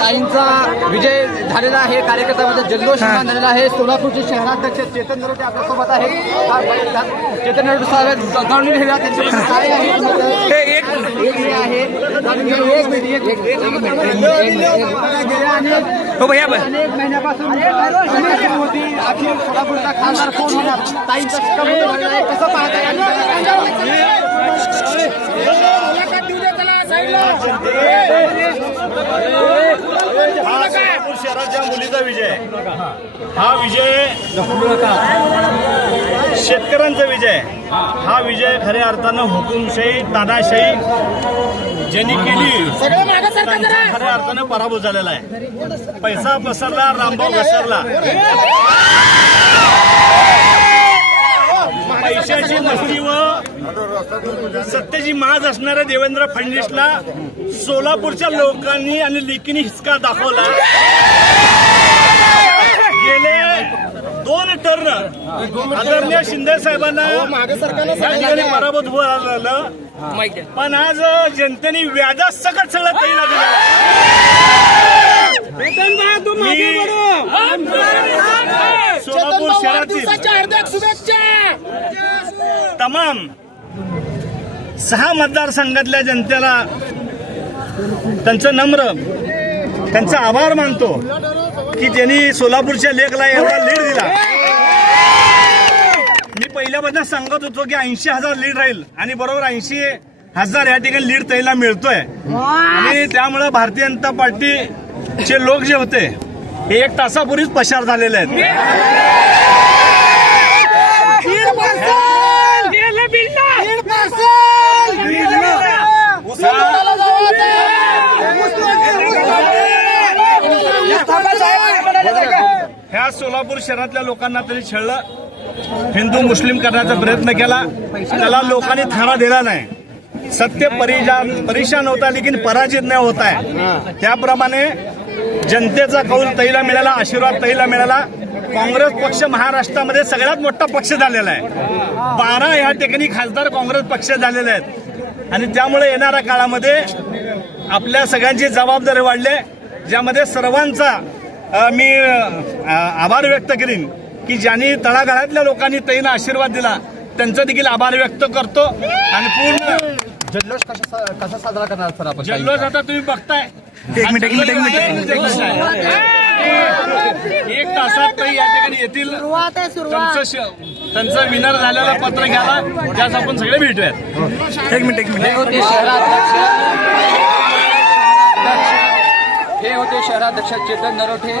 ताईंचा विजय झालेला आहे. कार्यकर्त्यामध्ये जल्लोष झालेला आहे. सोलापूरचे शहराध्यक्ष चेतन नरोटे आपल्यासोबत आहेत. चेतन नरोटे साहेब जाणून घेऊया त्यांच्याबद्दल काय आहे. अनेक महिन्यापासून होती अखेर सोलापूरचा खासदार कोण होणार, ताईंचा कसं पाहताय? हा सोलापूर शहराच्या मुलीचा विजय, हा विजय शेतकऱ्यांचा विजय, हा विजय खऱ्या अर्थानं हुकुमशाही तानाशाही ज्यांनी केली खऱ्या अर्थानं पराभूत झालेला आहे. पैसा पसरला, रामभाऊ घसरला. पैशाची मस्ती व सत्तेची माज असणाऱ्या देवेंद्र फडणवीसला सोलापूरच्या लोकांनी आणि लेकींनी हिसका दाखवला. गेले 2 टर्न आदरणीय शिंदे साहेबांना या ठिकाणी पराभूत झालं, पण आज जनतेने व्याजात सकट सगळं तैला दिलं. सोलापूर शहरातील तमाम 6 मतदारसंघातल्या जनतेला त्यांचा आभार मानतो की त्यांनी सोलापूरच्या लेकला एवढा लीड दिला. मी पहिल्यापासून सांगत होतो की 80,000 लीड राहील आणि बरोबर 80,000 या ठिकाणी लीड त्याला मिळतोय. आणि त्यामुळे भारतीय जनता पार्टीचे लोक जे होते हे 1 तासापूर्वीच पसार झालेले आहेत. ह्या सोलापूर शहरातल्या लोकांना तरी छळलं, हिंदू मुस्लिम करण्याचा प्रयत्न केला, त्याला लोकांनी थारा दिला नाही. सत्य परेशान होता लेकिन पराजित नाही होत आहे. त्याप्रमाणे जनतेचा कौल तैला मिळाला, आशीर्वाद तैला मिळाला. काँग्रेस पक्ष महाराष्ट्रामध्ये सगळ्यात मोठा पक्ष झालेला आहे. 12 या ठिकाणी खासदार काँग्रेस पक्ष झालेले आहेत. आणि त्यामुळे येणाऱ्या काळामध्ये आपल्या सगळ्यांची जबाबदारी वाढली, ज्यामध्ये सर्वांचा मी आभार व्यक्त करीन की ज्यांनी तळागाळातल्या लोकांनी तैना आशीर्वाद दिला त्यांचा देखील आभार व्यक्त करतो. आणि पूर्ण जल्लोष कसा साजरा करणार सर आपण? जल्लोष आता तुम्ही बघताय, 1 मिनिट 1 तासात काही या ठिकाणी येतील. त्यांचं विनर झालेलं पत्र घ्यायला त्यास आपण सगळे भेटूयात. 1 मिनिट हे होते शहराध्यक्ष चेतन नरोटे.